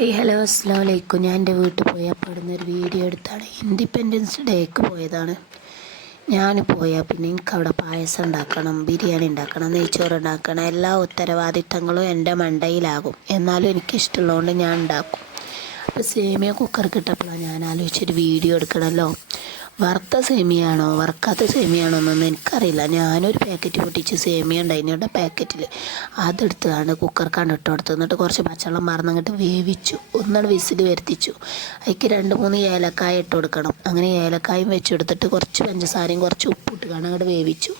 Hi hello അസ്സാം വലൈക്കും ഞാൻ എന്റെ വീട്ടിൽ പോയി അപ്പോൾ ഒരു വീഡിയോ എടുത്താണ്. ഇൻഡിപെൻഡൻസ് ഡേക്ക് പോയതാണ്. ഞാൻ പോയാൽ പിന്നെ എനിക്ക് അവിടെ പായസം ഉണ്ടാക്കണം ബിരിയാണി ഉണ്ടാക്കണം നെയ്ച്ചോറ് ഉണ്ടാക്കണം എല്ലാ ഉത്തരവാദിത്തങ്ങളും എന്റെ മണ്ടയിലാകും. എന്നാലും എനിക്കിഷ്ടമുള്ളതുകൊണ്ട് ഞാൻ ഉണ്ടാക്കും. അപ്പോൾ സേമിയ കുക്കർ കിട്ടപ്പോഴാണ് ഞാൻ ആലോചിച്ചൊരു വീഡിയോ എടുക്കണമല്ലോ. വറുത്ത സേമിയാണോ വറുക്കാത്ത സേമിയാണോ എന്നൊന്നും എനിക്കറിയില്ല. ഞാനൊരു പാക്കറ്റ് പൊട്ടിച്ച് സേമിയ ഉണ്ടായിരുന്നു പാക്കറ്റിൽ അതെടുത്തതാണ് കുക്കർക്കാണ് ഇട്ട് കൊടുത്തത്. എന്നിട്ട് കുറച്ച് പച്ചവെള്ളം മറന്നങ്ങോട്ട് വേവിച്ചു. ഒന്നാണ് വിസിൽ വരുത്തിച്ചു. അതിക്ക് രണ്ട് മൂന്ന് ഏലക്കായ ഇട്ട് കൊടുക്കണം. അങ്ങനെ ഏലക്കായും വെച്ചെടുത്തിട്ട് കുറച്ച് പഞ്ചസാരയും കുറച്ച് ഉപ്പിട്ട് കാണാൻ അങ്ങോട്ട് വേവിച്ചു.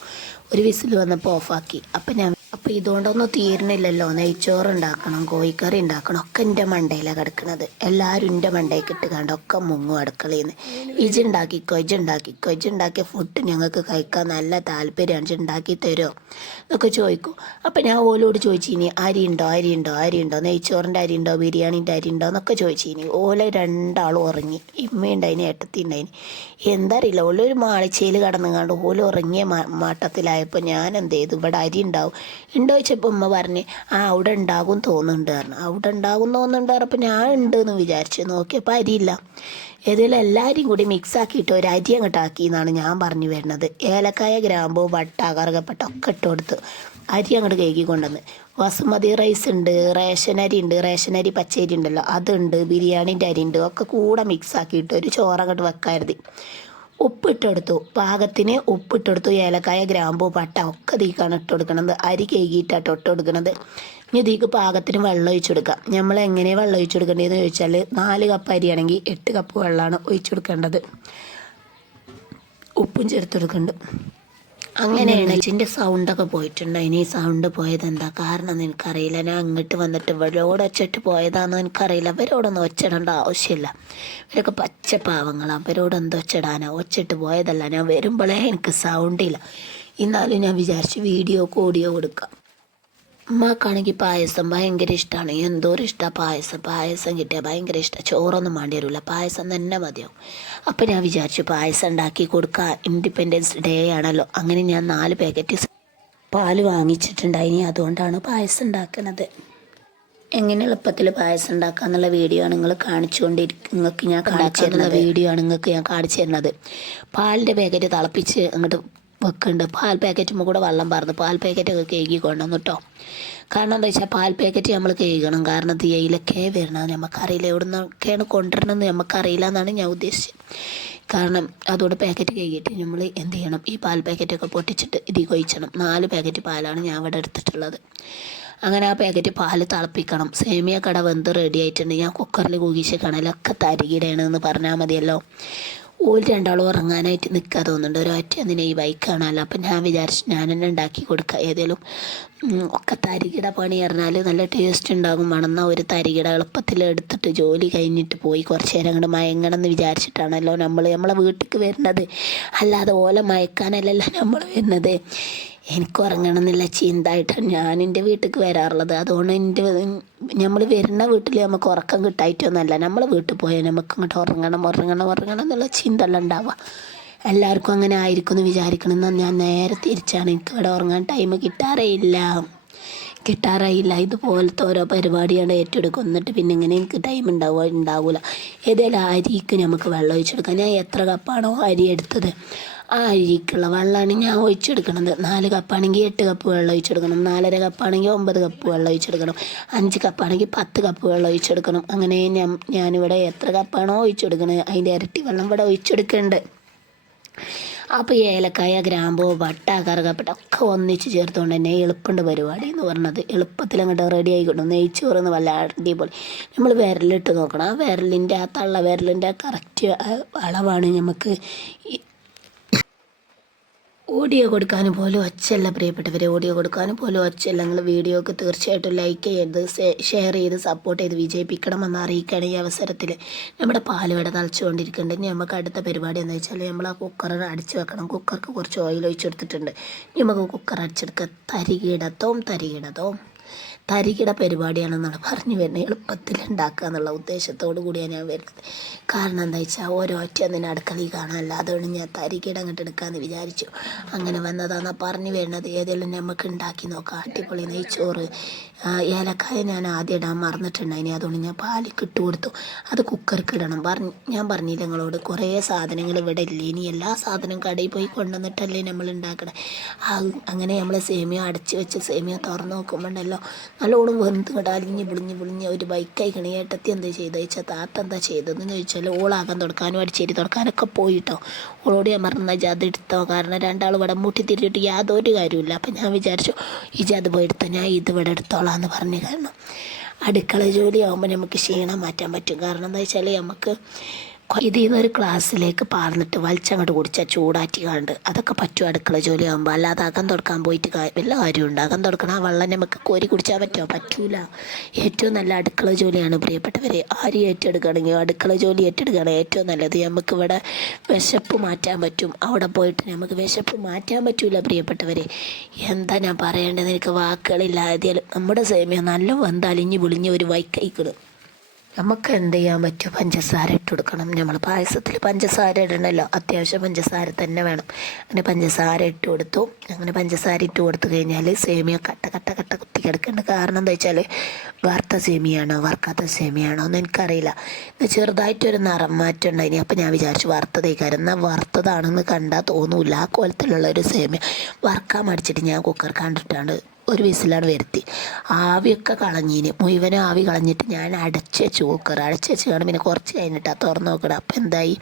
ഒരു വിസിൽ വന്നപ്പോൾ ഓഫാക്കി അപ്പം ഞാൻ അപ്പോൾ ഇതുകൊണ്ടൊന്നും തീരുന്നില്ലല്ലോ. നെയ്ച്ചോറ് ഉണ്ടാക്കണം കോഴിക്കറി ഉണ്ടാക്കണം ഒക്കെ എന്റെ മണ്ടയിലാണ് കിടക്കുന്നത് എല്ലാവരും എന്റെ മണ്ടയിൽ കിട്ടുകാണ്ട് കണ്ട് ഒക്കെ മുങ്ങും അടുക്കളയിൽ നിന്ന് ഇജുണ്ടാക്കിക്കോ ഇജുണ്ടാക്കിക്കോ ഇജുണ്ടാക്കിയ ഫുഡ് ഞങ്ങൾക്ക് കഴിക്കാൻ നല്ല താല്പര്യമാണ് ഇജുണ്ടാക്കി തരുമോ എന്നൊക്കെ ചോദിക്കും. അപ്പം ഞാൻ ഓലോട് ചോദിച്ചിനി അരി ഉണ്ടോ അരി ഉണ്ടോ അരി ഉണ്ടോ നെയ്ച്ചോറിന്റെ അരി ഉണ്ടോ ബിരിയാണീന്റെ അരി ഉണ്ടോ എന്നൊക്കെ ചോദിച്ചിനി. ഓല രണ്ടാളും ഉറങ്ങി. ഇമ്മയുണ്ടായിന് ഏട്ടത്തി ഉണ്ടായിന് എന്താ അറിയില്ല ഓലൊരു മാളിച്ചയിൽ കടന്നുകാണ്ട് ഓല ഉറങ്ങിയ മാട്ടത്തിലായപ്പോൾ ഞാൻ എന്ത് ചെയ്തു ഇവിടെ അരി ഉണ്ടാവും ഉണ്ടോ ചോദിച്ചപ്പോൾ ഉമ്മ പറഞ്ഞ് ആ അവിടെ ഉണ്ടാകും തോന്നുന്നുണ്ട് പറഞ്ഞു. അവിടെ ഉണ്ടാകും തോന്നുന്നുണ്ട് പറഞ്ഞപ്പോൾ ഞാൻ ഉണ്ട് എന്ന് വിചാരിച്ചു നോക്കിയപ്പോൾ അരിയില്ല. ഏതെങ്കിലും എല്ലാവരും കൂടി മിക്സ് ആക്കിയിട്ട് ഒരു അരി അങ്ങോട്ട് ആക്കി എന്നാണ് ഞാൻ പറഞ്ഞു വരുന്നത്. ഏലക്കായ ഗ്രാമ്പൂ വട്ട കറുകപ്പട്ട ഒക്കെ ഇട്ട് കൊടുത്ത് അരി അങ്ങോട്ട് കഴുകി കൊണ്ടുവന്ന്. ബസുമതി റൈസ് ഉണ്ട് റേഷൻ അരി ഉണ്ട് റേഷൻ അരി പച്ചരി ഉണ്ടല്ലോ. അതുണ്ട് ബിരിയാണീന്റെ അരി ഉണ്ട്. ഒക്കെ കൂടെ മിക്സ് ആക്കിയിട്ട് ഒരു ചോറ് അങ്ങോട്ട് വെക്കാരുത്. ഉപ്പിട്ടെടുത്തു പാകത്തിന് ഉപ്പിട്ടെടുത്തു ഏലക്കായ ഗ്രാമ്പു പട്ട ഒക്കെ തീക്കാണ് ഇട്ട് കൊടുക്കണത്. അരി കഴുകിയിട്ടാട്ടോ ഇട്ട് കൊടുക്കണത്. ഇനി തീക്ക് പാകത്തിന് വെള്ളം ഒഴിച്ചു കൊടുക്കാം നമ്മൾ എങ്ങനെ വെള്ളം ഒഴിച്ചു കൊടുക്കേണ്ടതെന്ന് ചോദിച്ചാൽ നാല് കപ്പ് അരിയാണെങ്കിൽ എട്ട് കപ്പ് വെള്ളമാണ് ഒഴിച്ചു കൊടുക്കേണ്ടത്. ഉപ്പും ചേർത്ത് കൊടുക്കുന്നുണ്ട്. അങ്ങനെയാണ് അച്ഛന്റെ സൗണ്ടൊക്കെ പോയിട്ടുണ്ട് ഇനി ഈ സൗണ്ട് പോയത് എന്താ കാരണം എന്ന് എനിക്കറിയില്ല. ഞാൻ അങ്ങോട്ട് വന്നിട്ട് ഇവരോട് ഒച്ചിട്ട് പോയതാണെന്ന് എനിക്കറിയില്ല. ഇവരോടൊന്നും ഒച്ചിടേണ്ട ആവശ്യമില്ല. ഇവരൊക്കെ പച്ച പാവങ്ങളാണ് ഇവരോട് ഒച്ചിട്ട് പോയതല്ല. ഞാൻ വരുമ്പോഴേ എനിക്ക് സൗണ്ടില്ല എന്നാലും ഞാൻ വിചാരിച്ചു വീഡിയോ ഓഡിയോ കൊടുക്കാം. ഉമ്മാക്കാണെങ്കിൽ പായസം ഭയങ്കര ഇഷ്ടമാണ് എന്തോരം ഇഷ്ടമാണ് പായസം. പായസം കിട്ടിയാൽ ഭയങ്കര ഇഷ്ടമാണ് ചോറൊന്നും വേണ്ടി വരില്ല പായസം തന്നെ മതിയാവും. അപ്പം ഞാൻ വിചാരിച്ചു പായസം ഉണ്ടാക്കി കൊടുക്കുക ഇൻഡിപെൻഡൻസ് ഡേ ആണല്ലോ. അങ്ങനെ ഞാൻ നാല് പാക്കറ്റ് പാൽ വാങ്ങിച്ചിട്ടുണ്ടായിനി. അതുകൊണ്ടാണ് പായസം ഉണ്ടാക്കുന്നത് എങ്ങനെ എളുപ്പത്തിൽ പായസം ഉണ്ടാക്കുക എന്നുള്ള വീഡിയോ ആണ് നിങ്ങൾ കാണിച്ചുകൊണ്ടിരിക്കും നിങ്ങൾക്ക് ഞാൻ കാണിച്ചു തരുന്ന വീഡിയോ ആണ് നിങ്ങൾക്ക് ഞാൻ കാണിച്ചു തരുന്നത്. പാലിന്റെ പാക്കറ്റ് തിളപ്പിച്ച് അങ്ങോട്ട് വെക്കുന്നുണ്ട് പാൽ പാക്കറ്റും കൂടെ വെള്ളം പറന്ന് പാൽ പാക്കറ്റൊക്കെ കേകി കൊണ്ടുവന്നു കേട്ടോ കാരണം എന്താ വെച്ചാൽ പാൽ പാക്കറ്റ് നമ്മൾ കേൾക്കണം കാരണം തീയയിലൊക്കെ വരണം നമുക്കറിയില്ല. എവിടെ നിന്നൊക്കെയാണ് കൊണ്ടുവരണമെന്ന് നമുക്കറിയില്ല എന്നാണ് ഞാൻ ഉദ്ദേശിച്ചത്. കാരണം അതുകൊണ്ട് പാക്കറ്റ് കഴുകിയിട്ട് നമ്മൾ എന്ത് ചെയ്യണം? ഈ പാൽ പാക്കറ്റൊക്കെ പൊട്ടിച്ചിട്ട് ഇതിൽ കൊഴിച്ചണം. നാല് പാക്കറ്റ് പാലാണ് ഞാൻ ഇവിടെ എടുത്തിട്ടുള്ളത്. അങ്ങനെ ആ പാക്കറ്റ് പാൽ തിളപ്പിക്കണം. സേമിയ കട വെന്ത് റെഡി ആയിട്ടുണ്ട്. ഞാൻ കുക്കറിൽ കൂകിശ കണലൊക്കെ തരികിടണമെന്ന് പറഞ്ഞാൽ മതിയല്ലോ. ഓൽ രണ്ടാളും ഉറങ്ങാനായിട്ട് നിൽക്കാൻ തോന്നുന്നുണ്ട്. ഒരൊറ്റ എന്തിനാ ഈ ബൈക്ക് കാണാമല്ലോ അപ്പം ഞാൻ വിചാരിച്ചു ഞാൻ തന്നെ ഉണ്ടാക്കി കൊടുക്കുക ഏതെങ്കിലും ഒക്കെ തരികിട പണി പറഞ്ഞാൽ നല്ല ടേസ്റ്റ് ഉണ്ടാകും. മണന്ന ഒരു തരികിട എളുപ്പത്തിൽ എടുത്തിട്ട് ജോലി കഴിഞ്ഞിട്ട് പോയി കുറച്ച് നേരം അങ്ങോട്ട് മയങ്ങണമെന്ന് വിചാരിച്ചിട്ടാണല്ലോ നമ്മൾ നമ്മളെ വീട്ടിലേക്ക് വരുന്നത്. അല്ലാതെ ഓല മയക്കാനല്ലല്ലോ നമ്മൾ വരുന്നത്. എനിക്ക് ഉറങ്ങണം എന്നുള്ള ചിന്തായിട്ടാണ് ഞാൻ എന്റെ വീട്ടിലേക്ക് വരാറുള്ളത്. അതുകൊണ്ട് എന്റെ നമ്മൾ വരുന്ന വീട്ടിൽ നമുക്ക് ഉറക്കം കിട്ടായിട്ടൊന്നുമല്ല നമ്മൾ വീട്ടിൽ പോയാൽ നമുക്ക് ഇങ്ങോട്ട് ഉറങ്ങണം ഉറങ്ങണം ഉറങ്ങണം എന്നുള്ള ചിന്ത എല്ലാം ഉണ്ടാവുക. എല്ലാവർക്കും അങ്ങനെ ആയിരിക്കും എന്ന് വിചാരിക്കണം ഞാൻ നേരെ തിരിച്ചാണ്. എനിക്ക് ഇവിടെ ഉറങ്ങാൻ ടൈം കിട്ടാറേ ഇല്ല. കിട്ടാറായില്ല ഇതുപോലത്തെ ഓരോ പരിപാടിയാണ് ഏറ്റെടുക്കും എന്നിട്ട് പിന്നെ ഇങ്ങനെ എനിക്ക് ടൈം ഉണ്ടാവുക ഉണ്ടാവില്ല ഏതെങ്കിലും അരിക്ക് നമുക്ക് വെള്ളം ഒഴിച്ചെടുക്കാം. ഞാൻ എത്ര കപ്പാണോ അരി എടുത്തത്? ആ അരിക്കുള്ള വെള്ളമാണ് ഞാൻ ഒഴിച്ചെടുക്കണത്. നാല് കപ്പാണെങ്കിൽ എട്ട് കപ്പ് വെള്ളം ഒഴിച്ചെടുക്കണം. നാലര കപ്പാണെങ്കിൽ ഒമ്പത് കപ്പ് വെള്ളം ഒഴിച്ചെടുക്കണം. അഞ്ച് കപ്പാണെങ്കിൽ പത്ത് കപ്പ് വെള്ളം ഒഴിച്ചെടുക്കണം. അങ്ങനെ ഞാൻ ഞാനിവിടെ എത്ര കപ്പാണോ ഒഴിച്ചെടുക്കണത് അതിന്റെ ഇരട്ടി വെള്ളം ഇവിടെ ഒഴിച്ചെടുക്കുന്നുണ്ട് അപ്പോൾ ഏലക്കായ ഗ്രാമ്പൂ വട്ട കറുകപ്പട്ട ഒക്കെ ഒന്നിച്ച് ചേർത്തുകൊണ്ട് തന്നെ എളുപ്പമുണ്ട് പരിപാടി എന്ന് പറഞ്ഞത്. എളുപ്പത്തിൽ അങ്ങോട്ട് റെഡി ആയി നെയ്ച്ചോറെന്ന് വല്ല അടിപൊളി. നമ്മൾ വിരലിട്ട് നോക്കണം. ആ വിരലിന്റെ ആ തള്ള വിരലിന്റെ കറക്റ്റ് അളവാണ് നമുക്ക് ഓഡിയോ കൊടുക്കാനും പോലും ഒച്ചയല്ല പ്രിയപ്പെട്ടവരെ. ഓഡിയോ കൊടുക്കാനും പോലും ഒച്ചയല്ല. നിങ്ങൾ വീഡിയോ ഒക്കെ തീർച്ചയായിട്ടും ലൈക്ക് ചെയ്ത് ഷെയർ ചെയ്ത് സപ്പോർട്ട് ചെയ്ത് വിജയിപ്പിക്കണമെന്ന് അറിയിക്കുകയാണ് ഈ അവസരത്തിൽ. നമ്മുടെ പാലുവട തളിച്ചുകൊണ്ടിരിക്കുന്നുണ്ട്. ഇനി നമുക്ക് അടുത്ത പരിപാടി എന്താ വെച്ചാൽ നമ്മൾ ആ കുക്കർ അടിച്ചു വെക്കണം. കുക്കർക്ക് കുറച്ച് ഓയിൽ ഒഴിച്ചെടുത്തിട്ടുണ്ട്. ഇനി നമുക്ക് കുക്കർ അടിച്ചെടുക്കുക തരികിടത്തോം തരികിടത്തോം തരികിട പരിപാടിയാണെന്നാണ് പറഞ്ഞു വരുന്നത്. എളുപ്പത്തിൽ ഉണ്ടാക്കുക എന്നുള്ള ഉദ്ദേശത്തോടു കൂടിയാണ് ഞാൻ വരുന്നത്. കാരണം എന്താ വെച്ചാൽ ഒറ്റ ഒന്നിനെ അടുക്കളയിൽ കാണാനല്ല അതുകൊണ്ട് ഞാൻ തരികിട അങ്ങോട്ട് എടുക്കാമെന്ന് വിചാരിച്ചു. അങ്ങനെ വന്നതാണ് പറഞ്ഞു വരുന്നത്. ഏതെങ്കിലും നമുക്ക് ഉണ്ടാക്കി നോക്കാം. അടിപൊളി നെയ്ച്ചോറ് ഏലക്കായ ഞാൻ ആദ്യം ഇടാൻ മറന്നിട്ടുണ്ടായിനി അതുകൊണ്ട് ഞാൻ പാലിക്ക് ഇട്ട് കൊടുത്തു. അത് കുക്കർക്ക് ഇടണം. പറഞ്ഞു ഞാൻ പറഞ്ഞില്ല നിങ്ങളോട് കുറേ സാധനങ്ങൾ ഇവിടെ ഇല്ല? ഇനി എല്ലാ സാധനവും കടയിൽ പോയി കൊണ്ടുവന്നിട്ടല്ലേ നമ്മൾ ഉണ്ടാക്കണേ. അങ്ങനെ നമ്മൾ സേമിയ അടച്ചു വെച്ച് സേമിയ തുറന്ന് നോക്കുമ്പോണ്ടല്ലോ നല്ലോണം വെന്ത് കിട അലിഞ്ഞ് പിളിഞ്ഞ് പിളിഞ്ഞ് ഒരു ബൈക്കായി കണി എന്താ ചെയ്തത് ചോദിച്ചാൽ താത്ത എന്താ ചെയ്തതെന്ന് ചോദിച്ചാൽ ഓളാകാൻ തുടക്കാനും അടിച്ചേരി തുടക്കാനൊക്കെ പോയിട്ടോ. ഓളോട് ഞാൻ പറഞ്ഞ ജാത എടുത്തോ. കാരണം രണ്ടാൾ ഇവിടെ മുട്ടി യാതൊരു കാര്യമില്ല അപ്പം ഞാൻ വിചാരിച്ചു ഈ ജാത പോയി എടുത്തോ. ഞാൻ ഇത് ഇവിടെ എടുത്തോളാം എന്ന് പറഞ്ഞു കാരണം അടുക്കള ജോലി ആകുമ്പോൾ നമുക്ക് ക്ഷീണം മാറ്റാൻ പറ്റും. കാരണം എന്താ വെച്ചാൽ നമുക്ക് ഇതിൽ ഒരു ക്ലാസ്സിലേക്ക് പാർന്നിട്ട് വലിച്ചങ്ങോട്ട് കുടിച്ചാൽ ചൂടാറ്റി കണ്ട്. അതൊക്കെ പറ്റും അടുക്കള ജോലി ആകുമ്പോൾ അല്ലാതെ അകം തുടക്കാൻ പോയിട്ട് വല്ല കാര്യം ഉണ്ട് അകം തുടക്കണം ആ വെള്ളം നമുക്ക് കോരി കുടിച്ചാൽ പറ്റുമോ പറ്റൂല. ഏറ്റവും നല്ല അടുക്കള ജോലിയാണ് പ്രിയപ്പെട്ടവരെ. ആര് ഏറ്റെടുക്കുകയാണെങ്കിൽ അടുക്കള ജോലി ഏറ്റെടുക്കുകയാണ് ഏറ്റവും നല്ലത്. നമുക്ക് ഇവിടെ വിശപ്പ് മാറ്റാൻ പറ്റും. അവിടെ പോയിട്ട് നമുക്ക് വിശപ്പ് മാറ്റാൻ പറ്റൂല പ്രിയപ്പെട്ടവരെ. എന്താ ഞാൻ പറയേണ്ടത്? എനിക്ക് വാക്കുകളില്ലാതെ നമ്മുടെ സേമിയ നല്ല വന്തലിഞ്ഞ് വിളിഞ്ഞ് ഒരു വൈക്കൈക്കിടും നമുക്ക് എന്ത് ചെയ്യാൻ പറ്റും? പഞ്ചസാര ഇട്ട് കൊടുക്കണം. നമ്മൾ പായസത്തിൽ പഞ്ചസാര ഇടണമല്ലോ അത്യാവശ്യം പഞ്ചസാര തന്നെ വേണം. അങ്ങനെ പഞ്ചസാര ഇട്ട് കൊടുത്തു. അങ്ങനെ പഞ്ചസാര ഇട്ട് കൊടുത്തു കഴിഞ്ഞാൽ സേമിയ കട്ട കട്ട കട്ട കുത്തി കിടക്കേണ്ട കാരണം എന്താ വെച്ചാൽ വറുത്ത സേമിയാണോ വറുക്കാത്ത സേമിയാണോ എന്ന് എനിക്കറിയില്ല. ചെറുതായിട്ടൊരു നിറം മാറ്റം ഉണ്ടായിനി. അപ്പം ഞാൻ വിചാരിച്ചു വറുത്തതേക്കാരം എന്നാൽ വറുത്തതാണെന്ന് കണ്ടാൽ തോന്നൂല. ആ കോലത്തിലുള്ള ഒരു സേമിയ വറുക്കാൻ മടിച്ചിട്ട് ഞാൻ കുക്കർ കണ്ടിട്ടാണ് ഒരു വിസിലാണ് വരുത്തി. ആവിയൊക്കെ കളഞ്ഞീന്. മുഴുവനും ആവി കളഞ്ഞിട്ട് ഞാൻ അടച്ച് വെച്ച് കുക്കർ അടച്ച് വെച്ച് കാണും പിന്നെ കുറച്ച് കഴിഞ്ഞിട്ടാണ് തുറന്ന് നോക്കണം. അപ്പം എന്തായി?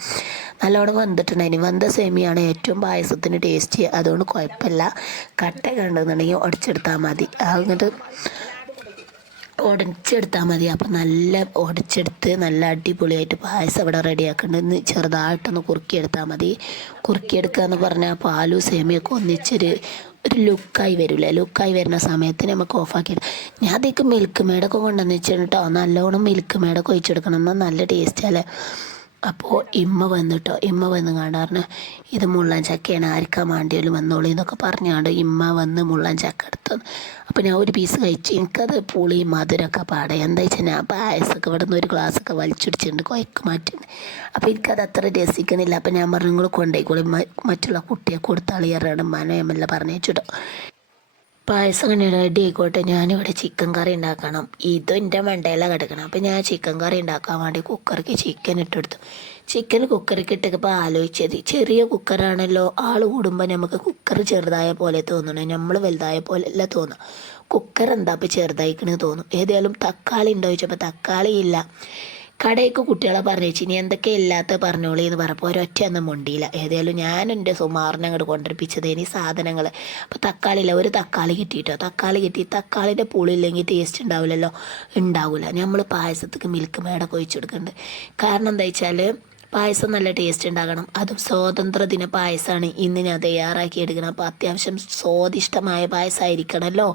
നല്ലോണം വെന്തിട്ടുണ്ടായിന്. വന്ന സേമിയാണ് ഏറ്റവും പായസത്തിന് ടേസ്റ്റ്. അതുകൊണ്ട് കുഴപ്പമില്ല. കട്ട കണ്ടെന്നുണ്ടെങ്കിൽ ഉടച്ചെടുത്താൽ മതി. അങ്ങോട്ട് ഉടച്ചെടുത്താൽ മതി. അപ്പം നല്ല ഉടച്ചെടുത്ത് നല്ല അടിപൊളിയായിട്ട് പായസം ഇവിടെ റെഡിയാക്കേണ്ടത് ചെറുതായിട്ടൊന്ന് കുറുക്കിയെടുത്താൽ മതി. കുറുക്കിയെടുക്കുക എന്ന് പറഞ്ഞാൽ പാലും സേമിയൊക്കെ ഒന്നിച്ചൊരു ഒരു ലുക്കായി വരില്ല ലുക്കായി വരുന്ന സമയത്ത് നമുക്ക് ഓഫാക്കി ഞാൻ അതേക്ക് മിൽക്ക് മേടൊക്കെ കൊണ്ടുവന്ന് വെച്ചിട്ടോ നല്ലോണം മിൽക്ക് മേടൊക്കെ ഒഴിച്ചെടുക്കണം. എന്നാൽ നല്ല ടേസ്റ്റ് അല്ലേ? അപ്പോൾ ഇമ്മ വന്നിട്ടോ? ഇമ്മ വന്ന് കാണാറിന് ഇത് മുള്ളൻ ചക്കയാണ് ആർക്കാ മാണ്ടിയാലും വന്നോളൂ എന്നൊക്കെ പറഞ്ഞാണ്ട് ഇമ്മ വന്ന് മുള്ളൻ ചക്ക എടുത്തു. അപ്പോൾ ഞാൻ ഒരു പീസ് കഴിച്ചു. എനിക്കത് പുളി മധുരമൊക്കെ പാടെ. എന്താ വെച്ചാൽ ഞാൻ പായസമൊക്കെ ഇവിടെ നിന്ന് ഒരു ഗ്ലാസ്സൊക്കെ വലിച്ചിടിച്ചിട്ടുണ്ട് കുഴക്ക് മാറ്റുന്നുണ്ട് അപ്പോൾ എനിക്കത് അത്ര രസിക്കണില്ല അപ്പോൾ ഞാൻ പറഞ്ഞു നിങ്ങൾ കൊണ്ടുപോയിക്കോളി മറ്റുള്ള കുട്ടിയെ കൊടുത്താളിയറാണ് പറഞ്ഞു പറഞ്ഞേച്ചിട്ടോ പായസം ഇങ്ങനെ റെഡി ആയിക്കോട്ടെ. ഞാനിവിടെ ചിക്കൻ കറി ഉണ്ടാക്കണം. ഇതും എന്റെ മണ്ടയില കിടക്കണം. അപ്പം ഞാൻ ചിക്കൻ കറി ഉണ്ടാക്കാൻ വേണ്ടി കുക്കർക്ക് ചിക്കൻ ഇട്ടെടുത്തു. ചിക്കൻ കുക്കറിക്ക് ഇട്ടപ്പോൾ ആലോചിച്ചത് ചെറിയ കുക്കറാണല്ലോ ആൾ കൂടുമ്പോൾ നമുക്ക് കുക്കർ ചെറുതായ പോലെ തോന്നണം. നമ്മൾ വലുതായ പോലെ അല്ല തോന്നുക കുക്കർ എന്താ ഇപ്പം ചെറുതായിക്കണെന്ന് തോന്നും. ഏതായാലും തക്കാളി ഉണ്ടോ ചോദിച്ചപ്പോൾ തക്കാളി ഇല്ല. കടയ്ക്ക് കുട്ടികളെ പറഞ്ഞേച്ചു ഇനി എന്തൊക്കെ ഇല്ലാത്ത പറഞ്ഞോളി എന്ന് പറഞ്ഞപ്പോൾ ഒരൊറ്റ ഒന്നും മുണ്ടിയില്ല. ഏതായാലും ഞാൻ എന്റെ സുമാറിനെ അങ്ങോട്ട് കൊണ്ടിരിപ്പിച്ചത് ഇനി സാധനങ്ങൾ അപ്പോൾ തക്കാളിയില്ല ഒരു തക്കാളി കിട്ടിയിട്ടോ തക്കാളി കിട്ടി. തക്കാളിന്റെ പുളിയില്ലെങ്കിൽ ടേസ്റ്റ് ഉണ്ടാവില്ലല്ലോ? ഉണ്ടാവില്ല നമ്മൾ പായസത്തേക്ക് മിൽക്ക് മേടൊക്കെ ഒഴിച്ചു കൊടുക്കുന്നുണ്ട് കാരണം എന്താ വെച്ചാൽ പായസം നല്ല ടേസ്റ്റ് ഉണ്ടാകണം. അതും സ്വാതന്ത്ര്യ ദിന പായസമാണ് ഇന്ന് ഞാൻ തയ്യാറാക്കി എടുക്കണം അപ്പോൾ അത്യാവശ്യം സ്വാദിഷ്ടമായ പായസമായിരിക്കണമല്ലോ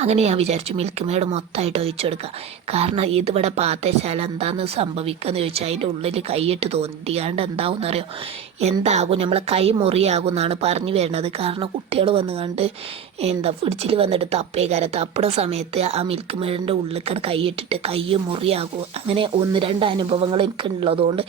അങ്ങനെ ഞാൻ വിചാരിച്ചു മിൽക്ക് മേഡ് മൊത്തമായിട്ട് ഒഴിച്ചു കൊടുക്കുക കാരണം ഇതിവിടെ പാത്തശാല എന്താണെന്ന് സംഭവിക്കുക എന്ന് ചോദിച്ചാൽ അതിന്റെ ഉള്ളിൽ കൈയിട്ട് തോന്നിയാണ്ട് എന്താവും അറിയോ? എന്താകും? നമ്മളെ കൈ മുറിയാകും എന്നാണ് പറഞ്ഞു വരുന്നത്. കാരണം കുട്ടികൾ വന്ന് കണ്ട് എന്താ ഫ്രിഡ്ജിൽ വന്നിട്ട് തപ്പേക്കാരം തപ്പണ സമയത്ത് ആ മിൽക്ക് മേഡിന്റെ ഉള്ളിൽ കൈയിട്ടിട്ട് കൈ മുറിയാകും. അങ്ങനെ ഒന്ന് രണ്ട് അനുഭവങ്ങൾ എനിക്കുള്ളതുകൊണ്ട്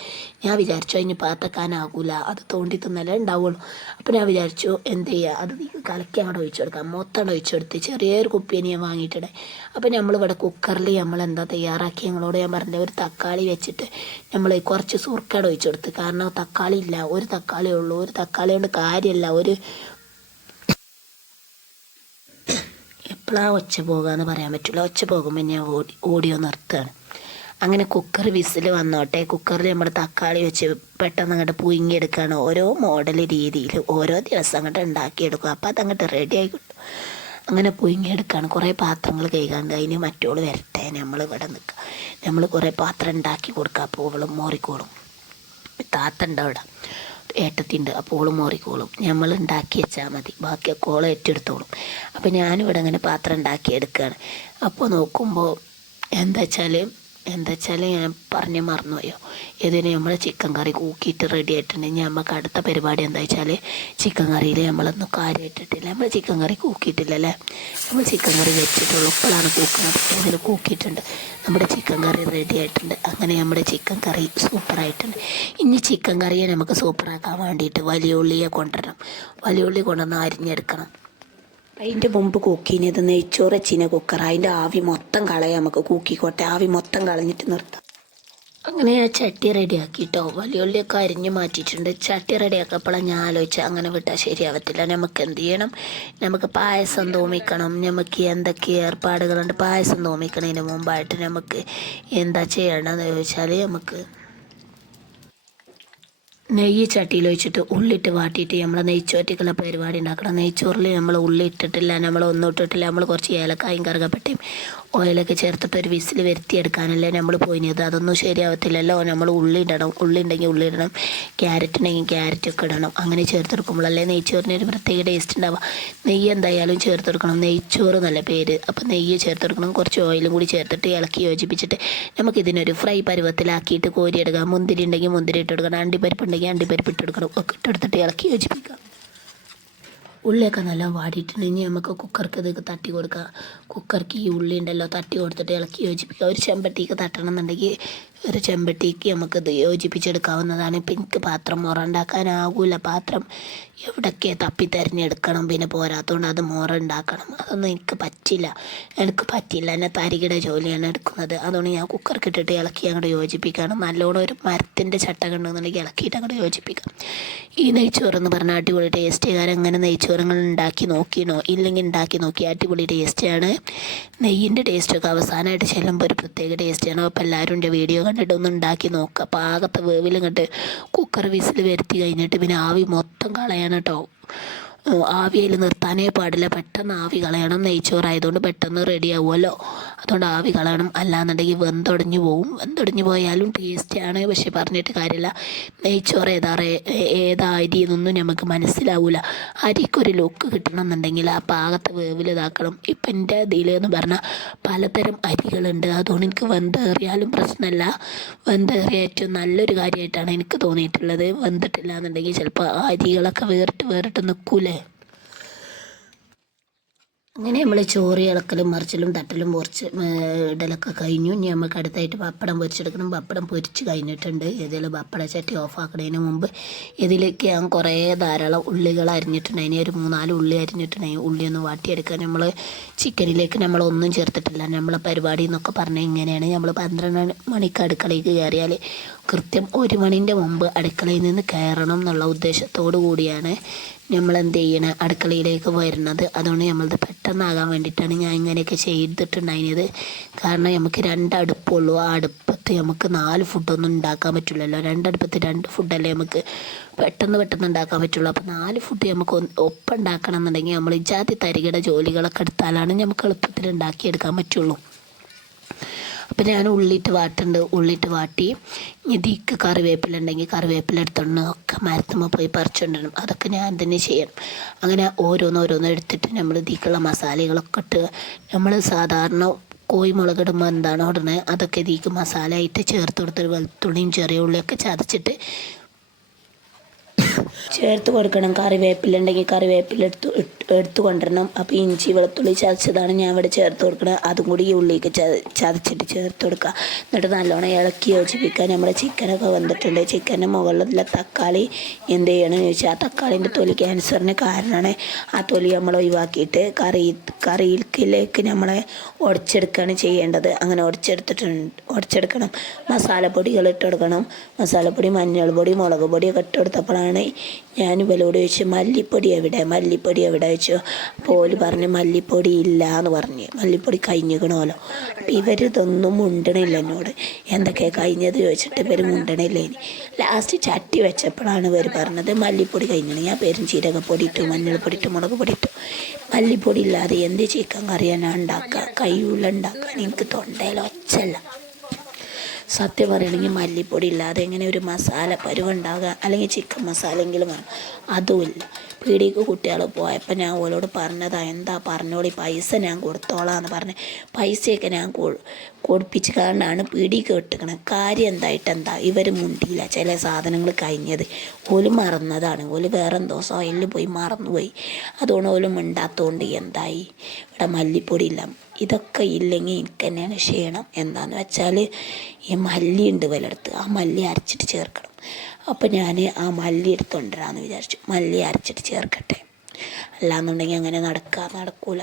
ഞാൻ വിചാരിച്ചു അതിന് പാത്തക്കാനാകൂല. അത് തോണ്ടി തിന്നലേ ഉണ്ടാവുള്ളൂ. അപ്പോൾ ഞാൻ വിചാരിച്ചു എന്ത് ചെയ്യുക അത് നീ കലക്കി അവിടെ ഒഴിച്ചു കൊടുക്കാം. മൊത്തം ഒഴിച്ചു കൊടുത്ത് ചെറിയൊരു കുപ്പിയെ ഞാൻ വാങ്ങിയിട്ടേ അപ്പോൾ നമ്മളിവിടെ കുക്കറിൽ നമ്മൾ എന്താ തയ്യാറാക്കി ഞങ്ങളോട് ഞാൻ പറഞ്ഞ ഒരു തക്കാളി വെച്ചിട്ട് നമ്മൾ കുറച്ച് സുർക്കട ഒഴിച്ചു കൊടുത്ത്. കാരണം തക്കാളി ഇല്ല. ഒരു തക്കാളി ഉള്ളൂ. ഒരു തക്കാളി കൊണ്ട് കാര്യമില്ല ഒരു എപ്പോഴാണ് ഒച്ച പോകുകയെന്ന് പറയാൻ പറ്റില്ല ഒച്ച പോകുമ്പോൾ ഞാൻ ഓടി ഓഡിയോ നിർത്തുകയാണ്. അങ്ങനെ കുക്കർ വിസിൽ വന്നോട്ടെ. കുക്കറിൽ നമ്മൾ തക്കാളി വെച്ച് പെട്ടെന്ന് അങ്ങോട്ട് പുഴുങ്ങിയെടുക്കുകയാണ് ഓരോ മോഡൽ രീതിയിൽ ഓരോ ദിവസം അങ്ങോട്ട് ഉണ്ടാക്കിയെടുക്കും. അപ്പോൾ അതങ്ങോട്ട് റെഡി ആയി കിട്ടും അങ്ങനെ പുഴുങ്ങിയെടുക്കുകയാണ് കുറേ പാത്രങ്ങൾ കൈകാണ്ട് അതിന് മറ്റോൾ വരട്ടെ. നമ്മൾ ഇവിടെ നിൽക്കുക നമ്മൾ കുറേ പാത്രം ഉണ്ടാക്കി കൊടുക്കുക അപ്പോൾ അവളും മോറിക്കോളും. താത്തണ്ട് അവിടെ. ഏട്ടത്തിണ്ട്. അപ്പോൾ ഓൾ മോറിക്കോളും. നമ്മൾ ഉണ്ടാക്കി വെച്ചാൽ മതി. ബാക്കിയൊക്കെ ഓൾ ഏറ്റെടുത്തോളും. അപ്പോൾ ഞാനിവിടെ അങ്ങനെ പാത്രം ഉണ്ടാക്കി എടുക്കുകയാണ് അപ്പോൾ നോക്കുമ്പോൾ എന്താ വെച്ചാൽ എന്താ വെച്ചാൽ ഞാൻ പറഞ്ഞ് മറന്നുപോയോ? ഇതിന് നമ്മൾ ചിക്കൻ കറി കൂക്കിയിട്ട് റെഡി ആയിട്ടുണ്ടെങ്കിൽ നമുക്ക് അടുത്ത പരിപാടി എന്താ വെച്ചാൽ ചിക്കൻ കറിയിൽ നമ്മളൊന്നും കാര്യമായിട്ടിട്ടില്ല നമ്മൾ ചിക്കൻ കറി കൂക്കിയിട്ടില്ല അല്ലേ നമ്മൾ ചിക്കൻ കറി വെച്ചിട്ടുള്ളൂ. ഇപ്പോഴാണ് കൂക്കുന്നത് ഇതിൽ കൂക്കിയിട്ടുണ്ട്. നമ്മുടെ ചിക്കൻ കറി റെഡി ആയിട്ടുണ്ട്. അങ്ങനെ നമ്മുടെ ചിക്കൻ കറി സൂപ്പറായിട്ടുണ്ട്. ഇനി ചിക്കൻ കറിയെ നമുക്ക് സൂപ്പറാക്കാൻ വേണ്ടിയിട്ട് വലിയ ഉള്ളിയെ കൊണ്ടുവരണം. വലിയ ഉള്ളി കൊണ്ടുവന്ന് അരിഞ്ഞെടുക്കണം. അതിന്റെ മുമ്പ് കുക്കിനത് നെയ്ച്ചോറ് വെച്ചിനെ കുക്കർ. അതിന്റെ ആവി മൊത്തം കളയാം നമുക്ക്. കൂക്കിക്കോട്ടെ. ആവി മൊത്തം കളഞ്ഞിട്ട് നിർത്താം. അങ്ങനെ ഞാൻ ചട്ടി റെഡിയാക്കിട്ടോ. വലിയ ഉള്ളിയൊക്കെ അരിഞ്ഞ് മാറ്റിയിട്ടുണ്ട്. ചട്ടി റെഡിയാക്കപ്പോഴാണ് ഞാൻ ആലോചിച്ച അങ്ങനെ വിട്ടാൽ ശരിയാവത്തില്ല. നമുക്ക് എന്ത് ചെയ്യണം? നമുക്ക് പായസം തോമിക്കണം. നമുക്ക് എന്തൊക്കെ ഏർപ്പാടുകളുണ്ട്? പായസം തോമിക്കണതിന് മുമ്പായിട്ട് നമുക്ക് എന്താ ചെയ്യണമെന്ന് ചോദിച്ചാൽ നമുക്ക് നെയ്യ് ചട്ടിയിൽ വെച്ചിട്ട് ഉള്ളിട്ട് വാട്ടിയിട്ട് നമ്മൾ നെയ്ച്ചോറ്റക്കുള്ള പരിപാടി ഉണ്ടാക്കണം. നെയ്ച്ചോറിൽ നമ്മൾ ഉള്ളി ഇട്ടിട്ടില്ല നമ്മൾ ഒന്നും ഇട്ടിട്ടില്ല. നമ്മൾ കുറച്ച് ഏലക്കായും കറുകപ്പട്ടയും ഓയിലൊക്കെ ചേർത്തിട്ട് ഒരു വിസിൽ വരുത്തിയെടുക്കാനല്ലേ നമ്മൾ പോയിനത്? അതൊന്നും ശരിയാവത്തില്ലല്ലോ. നമ്മൾ ഉള്ളി ഇടണം. ഉള്ളി ഉണ്ടെങ്കിൽ ഉള്ളി ഇടണം. ക്യാരറ്റ് ഉണ്ടെങ്കിൽ ക്യാരറ്റ് ഒക്കെ ഇടണം. അങ്ങനെ ചേർത്തെടുക്കുമ്പോഴല്ലേ നെയ്ച്ചോറിന് ഒരു പ്രത്യേക ടേസ്റ്റ് ഉണ്ടാവുക. നെയ്യ് എന്തായാലും ചേർത്തെടുക്കണം. നെയ്ച്ചോറ് നല്ല പേര്. അപ്പോൾ നെയ്യ് ചേർത്തെടുക്കണം. കുറച്ച് ഓയിലും കൂടി ചേർത്തിട്ട് ഇളക്കി യോജിപ്പിച്ചിട്ട് നമുക്കിതിനൊരു ഫ്രൈ പരുവത്തിലാക്കിയിട്ട് കോരിയെടുക്കാം. മുന്തിരി ഉണ്ടെങ്കിൽ മുന്തിരി ഇട്ട് കൊടുക്കണം. അണ്ടിപ്പരിപ്പ് ഉണ്ടെങ്കിൽ അണ്ടിപ്പരിപ്പ് ഇട്ട് കൊടുക്കണം. ഒക്കെ ഇട്ടെടുത്തിട്ട് ഇളക്കി യോജിപ്പിക്കാം. ഉള്ളിയൊക്കെ നല്ല വാടിയിട്ടുണ്ട്. ഇനി നമുക്ക് കുക്കർക്ക് ഇതൊക്കെ തട്ടി കൊടുക്കാം. കുക്കർക്ക് ഈ ഉള്ളി ഉണ്ടല്ലോ തട്ടി കൊടുത്തിട്ട് ഇളക്കി യോജിപ്പിക്കുക ഒരു ചെമ്പട്ടിക്ക് തട്ടണം എന്നുണ്ടെങ്കിൽ ഒരു ചെമ്പട്ടിക്ക് നമുക്ക് യോജിപ്പിച്ചെടുക്കാവുന്നതാണ്. പിങ്ക് പാത്രം മുറ ഉണ്ടാക്കാനാകൂല പാത്രം എവിടൊക്കെ തപ്പി തിരഞ്ഞെടുക്കണം പിന്നെ പോരാത്തതുകൊണ്ട് അത് മുറ ഉണ്ടാക്കണം അതൊന്നും എനിക്ക് പറ്റില്ല. എനിക്ക് പറ്റില്ല. എന്നെ തരികിട ജോലിയാണ് എടുക്കുന്നത്. അതുകൊണ്ട് ഞാൻ കുക്കർക്ക് ഇട്ടിട്ട് ഇളക്കി അങ്ങോട്ട് യോജിപ്പിക്കണം. നല്ലോണം ഒരു മരത്തിന്റെ ചട്ട കണ്ടെന്നുണ്ടെങ്കിൽ ഇളക്കിയിട്ട് അങ്ങോട്ട് യോജിപ്പിക്കാം. ഈ നെയ്ച്ചോറ് എന്ന് പറഞ്ഞാൽ അടിപൊളി ടേസ്റ്റ് ഞാൻ അങ്ങനെ നെയ്ച്ചോറുകൾ ഉണ്ടാക്കി നോക്കിയണോ ഇല്ലെങ്കിൽ ഉണ്ടാക്കി നോക്കി അടിപൊളി ടേസ്റ്റാണ് നെയ്യിന്റെ ടേസ്റ്റൊക്കെ അവസാനമായിട്ട് ചെല്ലുമ്പോൾ ഒരു പ്രത്യേക ടേസ്റ്റാണ് അപ്പോൾ എല്ലാവരും എന്റെ വീഡിയോ കണ്ടിട്ട് ഒന്ന് ഉണ്ടാക്കി നോക്കുക പാകത്തെ വേവിലും ഇങ്ങോട്ട് കുക്കർ വിസിൽ വരുത്തി കഴിഞ്ഞിട്ട് പിന്നെ ആവി മൊത്തം കളയണം കേട്ടോ ആവിയിൽ നിർത്താനേ പാടില്ല. പെട്ടെന്ന് ആവി കളയണം. നെയ്ച്ചോറായതുകൊണ്ട് പെട്ടെന്ന് റെഡി ആവുമല്ലോ അതുകൊണ്ട് ആവി കളയണം. അല്ലാന്നുണ്ടെങ്കിൽ വെന്തൊടഞ്ഞു പോവും. വെന്തൊടഞ്ഞു പോയാലും ടേസ്റ്റാണ് പക്ഷെ പറഞ്ഞിട്ട് കാര്യമില്ല. നെയ്ച്ചോറ് ഏതാ ഏതാ അരി എന്നൊന്നും നമുക്ക് മനസ്സിലാവില്ല അരിക്കൊരു ലുക്ക് കിട്ടണമെന്നുണ്ടെങ്കിൽ ആ പാകത്തെ വേവിൽ ഇതാക്കണം. ഇപ്പം എന്റെ ഇതിലെന്ന് പറഞ്ഞാൽ പലതരം അരികളുണ്ട്. അതുകൊണ്ട് എനിക്ക് വെന്തേറിയാലും പ്രശ്നമല്ല. വെന്തേറിയ ഏറ്റവും നല്ലൊരു കാര്യമായിട്ടാണ് എനിക്ക് തോന്നിയിട്ടുള്ളത്. വെന്തിട്ടില്ല എന്നുണ്ടെങ്കിൽ ചിലപ്പോൾ അരികളൊക്കെ വേറിട്ട് വേറിട്ട് നിൽക്കൂലേ? അങ്ങനെ നമ്മൾ ചോറ് ഇളക്കലും മറിച്ചലും തട്ടലും പൊറിച്ച് ഇടലൊക്കെ കഴിഞ്ഞു. ഇനി നമുക്ക് അടുത്തായിട്ട് പപ്പടം പൊരിച്ചെടുക്കണം. പപ്പടം പൊരിച്ച് കഴിഞ്ഞിട്ടുണ്ട്. ഇതിൽ പപ്പട ചട്ടി ഓഫാക്കുന്നതിന് മുമ്പ് ഇതിലേക്ക് ഞാൻ കുറേ ധാരാളം ഉള്ളികൾ അരിഞ്ഞിട്ടുണ്ടായിന് ഒരു മൂന്നാൽ ഉള്ളി അരിഞ്ഞിട്ടുണ്ടായി ഉള്ളി ഒന്ന് വാട്ടിയെടുക്കാൻ നമ്മൾ ചിക്കനിലേക്ക് നമ്മളൊന്നും ചേർത്തിട്ടില്ല. നമ്മളെ പരിപാടി എന്നൊക്കെ പറഞ്ഞാൽ ഇങ്ങനെയാണ്. നമ്മൾ പന്ത്രണ്ട് മണിക്ക് അടുക്കളയ്ക്ക് കയറിയാൽ കൃത്യം ഒരു മണിന്റെ മുമ്പ് അടുക്കളയിൽ നിന്ന് കയറണം എന്നുള്ള ഉദ്ദേശത്തോടു കൂടിയാണ് നമ്മൾ എന്ത് ചെയ്യണ അടുക്കളയിലേക്ക് വരുന്നത്. അതുകൊണ്ട് നമ്മളത് പെട്ടെന്നാകാൻ വേണ്ടിയിട്ടാണ് ഞാൻ ഇങ്ങനെയൊക്കെ ചെയ്തിട്ടുണ്ടായിരുന്നത്. കാരണം നമുക്ക് രണ്ട് അടുപ്പുള്ളൂ ആ അടുപ്പത്ത് നമുക്ക് നാല് ഫുഡൊന്നും ഉണ്ടാക്കാൻ പറ്റില്ലല്ലോ. രണ്ടടുപ്പത്ത് രണ്ട് ഫുഡല്ലേ നമുക്ക് പെട്ടെന്ന് പെട്ടെന്ന് ഉണ്ടാക്കാൻ പറ്റുള്ളൂ. അപ്പോൾ നാല് ഫുഡ് നമുക്ക് ഒപ്പം ഉണ്ടാക്കണം എന്നുണ്ടെങ്കിൽ നമ്മൾ ഇജാതി തരികിട ജോലികളൊക്കെ എടുത്താലാണ് നമുക്ക് എളുപ്പത്തിൽ ഉണ്ടാക്കിയെടുക്കാൻ പറ്റുള്ളൂ. അപ്പം ഞാൻ ഉള്ളിട്ട് വാട്ടുണ്ട് ഉള്ളിട്ട് വാട്ടി. ഇതിക്ക് കറിവേപ്പില ഉണ്ടെങ്കിൽ കറിവേപ്പില എടുത്തോണ്ട് ഒക്കെ മരത്തുമ്പോൾ പോയി പറിച്ചുകൊണ്ടിടണം അതൊക്കെ ഞാൻ തന്നെ ചെയ്യണം. അങ്ങനെ ഓരോന്നോരോന്ന് എടുത്തിട്ട് നമ്മൾ ഇതിക്കുള്ള മസാലകളൊക്കെ ഇട്ട് നമ്മൾ സാധാരണ കോഴിമുളക് ഇടുമ്പോൾ എന്താണ് ഉടനെ അതൊക്കെ ഇതിക്ക് മസാല ആയിട്ട് ചേർത്ത് കൊടുത്തൊരു വെളുത്തുള്ളിയും ചെറിയ ഉള്ളിയൊക്കെ ചതച്ചിട്ട് ചേർത്ത് കൊടുക്കണം. കറിവേപ്പില ഉണ്ടെങ്കിൽ കറിവേപ്പില എടുത്ത് എടുത്തു കൊണ്ടുവരണം. അപ്പോൾ ഇഞ്ചി വെളുത്തുള്ളി ചതച്ചതാണ് ഞാൻ ഇവിടെ ചേർത്ത് കൊടുക്കുന്നത് അതും കൂടി ഈ ഉള്ളിക്ക് ചതച്ചിട്ട് ചേർത്ത് കൊടുക്കുക എന്നിട്ട് നല്ലോണം ഇളക്കി യോജിപ്പിക്കുക നമ്മുടെ ചിക്കനൊക്കെ വന്നിട്ടുണ്ട്. ചിക്കന്റെ മുകളിലുള്ള തക്കാളി എന്ത് ചെയ്യണമെന്ന് ചോദിച്ചാൽ ആ തക്കാളിന്റെ തൊലി ക്യാൻസറിന് കാരണമാണ്. ആ തൊലി നമ്മൾ ഒഴിവാക്കിയിട്ട് കറി കറിയിലേക്ക് നമ്മളെ ഉടച്ചെടുക്കുകയാണ് ചെയ്യേണ്ടത്. അങ്ങനെ ഉടച്ചെടുത്തിട്ടുണ്ട് ഉടച്ചെടുക്കണം മസാലപ്പൊടികൾ ഇട്ട് കൊടുക്കണം. മസാലപ്പൊടി മഞ്ഞൾ പൊടി മുളക് പൊടിയൊക്കെ ഇട്ട് കൊടുത്തപ്പോഴാണ് ഞാൻ ഇവലോട് ചോദിച്ചു മല്ലിപ്പൊടി എവിടെ? മല്ലിപ്പൊടി എവിടെ? വെച്ചു അപ്പോൾ ഓൽ പറഞ്ഞ് മല്ലിപ്പൊടി ഇല്ല എന്ന് പറഞ്ഞ്. മല്ലിപ്പൊടി കഴിഞ്ഞിക്കണമല്ലോ അപ്പോൾ ഇവരിതൊന്നും മുണ്ടണില്ല എന്നോട്. എന്തൊക്കെയാണ് കഴിഞ്ഞത്? ചോദിച്ചിട്ട് ഇവർ മുണ്ടണില്ല ഇനി. ലാസ്റ്റ് ചട്ടി വെച്ചപ്പോഴാണ് ഇവർ പറഞ്ഞത് മല്ലിപ്പൊടി കഴിഞ്ഞിട്ട് ഞാൻ പേരും ചീരകപ്പൊടി ഇട്ടു മഞ്ഞൾപ്പൊടി ഇട്ടു മുളക് പൊടി ഇട്ടു. മല്ലിപ്പൊടി ഇല്ലാതെ എന്ത് ചിക്കൻ കറിയാണ് ഉണ്ടാക്കുക? കൈയുള്ള ഉണ്ടാക്കാൻ എനിക്ക് തൊണ്ടയിൽ ഒച്ചല്ല സത്യം പറയുകയാണെങ്കിൽ മല്ലിപ്പൊടി ഇല്ലാതെ എങ്ങനെ ഒരു മസാല പരുവുണ്ടാകുക? അല്ലെങ്കിൽ ചിക്കൻ മസാല എങ്കിലും വേണം. അതുമില്ല പീടിക്ക് കുട്ടികൾ പോയപ്പോൾ ഞാൻ ഓലോട് പറഞ്ഞതാ എന്താ പറഞ്ഞോളി പൈസ ഞാൻ കൊടുത്തോളാം എന്ന് പറഞ്ഞ്. പൈസയൊക്കെ ഞാൻ കൊടുപ്പിച്ച് കാണ്ടാണ് പീടിക്ക് കിട്ടുന്നത് കാര്യം എന്തായിട്ട് എന്താ ഇവർ മുണ്ടിയില്ല ചില സാധനങ്ങൾ കഴിഞ്ഞത്. ഓൽ മറന്നതാണ്. ഓൽ വേറെ എന്തോ സോയിലിൽ പോയി മറന്നുപോയി. അതുകൊണ്ട് ഓൽ മിണ്ടാത്തതുകൊണ്ട് എന്തായി? ഇവിടെ മല്ലിപ്പൊടി ഇല്ല. ഇതൊക്കെ ഇല്ലെങ്കിൽ എനിക്ക് തന്നെയാണ് ക്ഷീണം. എന്താന്ന് വെച്ചാൽ ഈ മല്ലി ഉണ്ട് വലടുത്ത് ആ മല്ലി അരച്ചിട്ട് ചേർക്കണം. അപ്പോൾ ഞാൻ ആ മല്ലി എടുത്തുകൊണ്ടിരാന്ന് വിചാരിച്ചു. മല്ലി അരച്ചിട്ട് ചേർക്കട്ടെ. അല്ലാന്നുണ്ടെങ്കിൽ അങ്ങനെ നടക്കുക നടക്കൂല.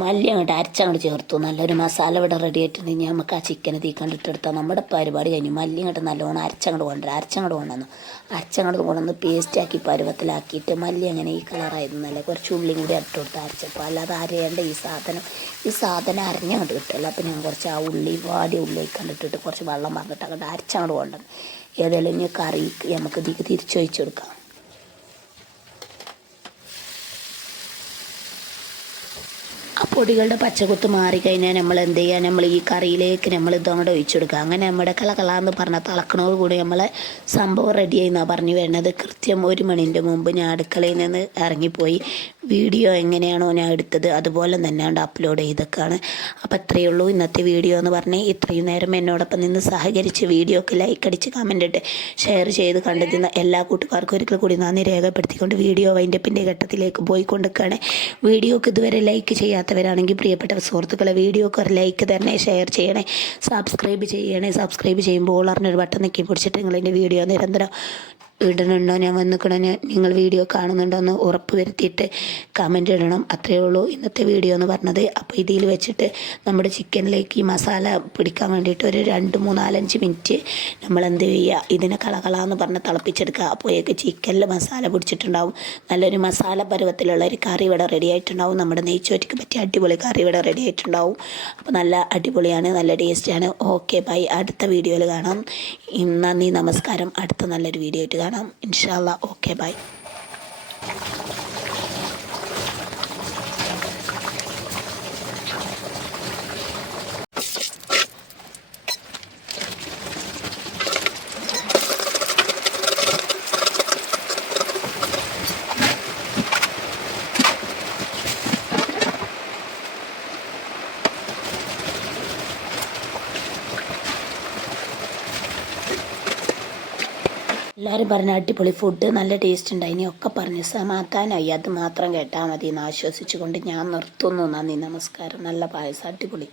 മല്ലി അങ്ങോട്ട് അരച്ചങ്ങോട്ട് ചേർത്തു. നല്ലൊരു മസാല ഇവിടെ റെഡി ആയിട്ടുണ്ടെങ്കിൽ നമുക്ക് ആ ചിക്കനെ തീ കണ്ടിട്ടെടുത്താൽ നമ്മുടെ പരിപാടി കഴിഞ്ഞു. മല്ലി അങ്ങോട്ട് നല്ലോണം അരച്ചങ്ങോട്ട് കൊണ്ടുവരാം അരച്ചങ്ങോട്ട് കൊണ്ടുവന്നു. അരച്ചങ്ങോട്ട് കൊണ്ടുവന്ന് പേസ്റ്റാക്കി പരുവത്തിലാക്കിയിട്ട് മല്ലി അങ്ങനെ ഈ കളറായിരുന്നല്ലേ കുറച്ച് ഉള്ളിയും കൂടി ഇട്ട് കൊടുത്ത് അരച്ചപ്പോൾ അല്ലാതെ അരയേണ്ട ഈ സാധനം ഈ സാധനം അരഞ്ഞങ്ങോട്ട് കിട്ടില്ല അപ്പോൾ ഞാൻ കുറച്ച് ആ ഉള്ളി വാടി ഉള്ളി കണ്ടിട്ടിട്ട് കുറച്ച് വെള്ളം പറഞ്ഞിട്ട് അങ്ങോട്ട് അരച്ചങ്ങോട്ട് കൊണ്ടുവന്നു. ഇനി കറി നമുക്ക് ഇതിക്ക് തിരിച്ചൊഴിച്ച് കൊടുക്കാം. പൊടികളുടെ പച്ചക്കുത്ത് മാറിക്കഴിഞ്ഞാൽ നമ്മൾ എന്ത് ചെയ്യുക നമ്മൾ ഈ കറിയിലേക്ക് നമ്മൾ ഇതങ്ങോട്ട് ഒഴിച്ചു കൊടുക്കുക. അങ്ങനെ നമ്മുടെ കളകളാന്ന് പറഞ്ഞ തിളക്കണോട് കൂടി നമ്മളെ സംഭവം റെഡി ആയിന്നാണ് പറഞ്ഞു വരുന്നത്. കൃത്യം ഒരു മണിന്റെ മുമ്പ് ഞാൻ അടുക്കളയിൽ നിന്ന് ഇറങ്ങിപ്പോയി. വീഡിയോ എങ്ങനെയാണോ ഞാൻ എടുത്തത് അതുപോലെ തന്നെയാണ് അപ്ലോഡ് ചെയ്തൊക്കെയാണ് അപ്പോൾ അത്രയേ ഉള്ളൂ ഇന്നത്തെ വീഡിയോ എന്ന് പറഞ്ഞാൽ ഇത്രയും നേരം എന്നോടൊപ്പം നിന്ന് സഹകരിച്ച് വീഡിയോക്ക് ലൈക്ക് അടിച്ച് കമന്റ് ഇട്ട് ഷെയർ ചെയ്ത് കണ്ടെത്തുന്ന എല്ലാ കൂട്ടുകാർക്കും ഒരിക്കൽ കൂടി നന്ദി രേഖപ്പെടുത്തിക്കൊണ്ട് വീഡിയോ വൈൻഡപ്പിന്റെ ഘട്ടത്തിലേക്ക് പോയിക്കൊണ്ടിരിക്കുകയാണ്. വീഡിയോക്ക് ഇതുവരെ ലൈക്ക് ചെയ്യാത്തവരാണെങ്കിൽ പ്രിയപ്പെട്ട സുഹൃത്തുക്കളെ വീഡിയോക്ക് ഒരു ലൈക്ക് തന്നെ ഷെയർ ചെയ്യണേ സബ്സ്ക്രൈബ് ചെയ്യണേ. സബ്സ്ക്രൈബ് ചെയ്യുമ്പോൾ അറിഞ്ഞൊരു ബട്ടൺ നിൽക്കി പിടിച്ചിട്ട് നിങ്ങളെന്റെ വീഡിയോ നിരന്തരം ഇടണുണ്ടോ? ഞാൻ വന്നിക്കണോ? ഞാൻ നിങ്ങൾ വീഡിയോ കാണുന്നുണ്ടോ എന്ന് ഉറപ്പ് വരുത്തിയിട്ട് കമന്റ് ഇടണം. അത്രയേ ഉള്ളൂ ഇന്നത്തെ വീഡിയോ എന്ന് പറഞ്ഞത്. അപ്പോൾ ഇതിൽ വെച്ചിട്ട് നമ്മുടെ ചിക്കനിലേക്ക് ഈ മസാല പിടിക്കാൻ വേണ്ടിയിട്ട് ഒരു രണ്ട് മൂന്നാലഞ്ച് മിനിറ്റ് നമ്മൾ എന്ത് ചെയ്യുക? ഇതിനെ കളകളാന്ന് പറഞ്ഞ് തിളപ്പിച്ചെടുക്കുക. അപ്പോഴേക്ക് ചിക്കനിൽ മസാല പിടിച്ചിട്ടുണ്ടാവും. നല്ലൊരു മസാല പരുവത്തിലുള്ള ഒരു കറി ഇവിടെ റെഡി ആയിട്ടുണ്ടാവും. നമ്മുടെ നെയ്ച്ചോറ്റിക്ക് പറ്റിയ അടിപൊളി കറി ഇവിടെ റെഡി ആയിട്ടുണ്ടാവും. അപ്പോൾ നല്ല അടിപൊളിയാണ് നല്ല ടേസ്റ്റാണ് ഓക്കെ ബൈ അടുത്ത വീഡിയോയിൽ കാണാം. നന്ദി നമസ്കാരം. അടുത്ത നല്ലൊരു വീഡിയോ ആയിട്ട് കാണാം. ഇൻഷാല്ല ഓക്കെ ബൈ എല്ലാവരും പറഞ്ഞ അടിപൊളി ഫുഡ് നല്ല ടേസ്റ്റ് ഉണ്ടായിനി ഒക്കെ പറഞ്ഞ് സമാധാനമായി അത് മാത്രം കേട്ടാൽ മതി എന്ന് ആശ്വസിച്ചുകൊണ്ട് ഞാൻ നിർത്തുന്നു. നന്ദി നമസ്കാരം. നല്ല പായസം അടിപൊളി.